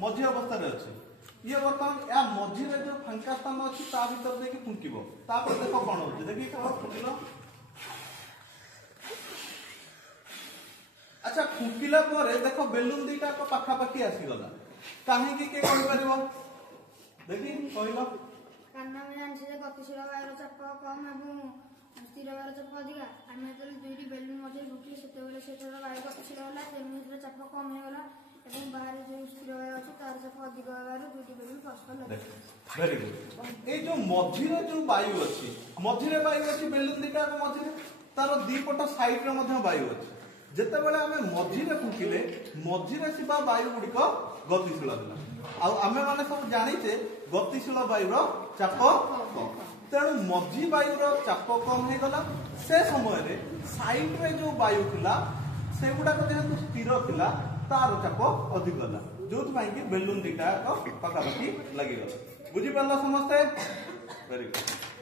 मझी अवस्था रे अछि ये वर्तमान या मझी रे जो फांका स्थान अछि ता भीतर देखि फुंकिबो तापर देखो कोन होछि देखि केवल फुंकिलो। अच्छा फुंकिला परे देखो बेलून दीटा को पाखा पाखी आसी गला काहे की के कहि परिबो देखि कहलो कारण हम जानछि जे गतिशील वायुर चाप कम एवं स्थिर वायुर चाप अधिका आमे तो दुईटी बेलून मध्ये ढुकी सेते बेले सेतर वायु गतिशील होला तेमितिर चाप कम हे गला एवं बाहर जो स्थिर वायु अछि तार चाप अधिक होबार दुईटी बेलून परस्पर लागै। वेरी गुड ए जो मझी रे जो वायु अछि मझी रे वायु अछि बेलून दीटा को मझी रे तार दी पट साइड रे मध्ये वायु अछि जेते बेले आमे मझी रे फुंकिले मझी रे सिबा वायु गुडी को गतिशील होला आ आमे माने सब जानि जे गतिशील वायुर चाप कम तेणु मझी वायुर चाप कम हे गला से समय रे साइड रे जो वायु थिला सेगुडा को जेहेतु स्थिर थिला तार चाप अधिक गला जोथ पई कि बेलून दीटा को पाखा पाखी लागि गला बुझि परला समस्ते वेरी गुड।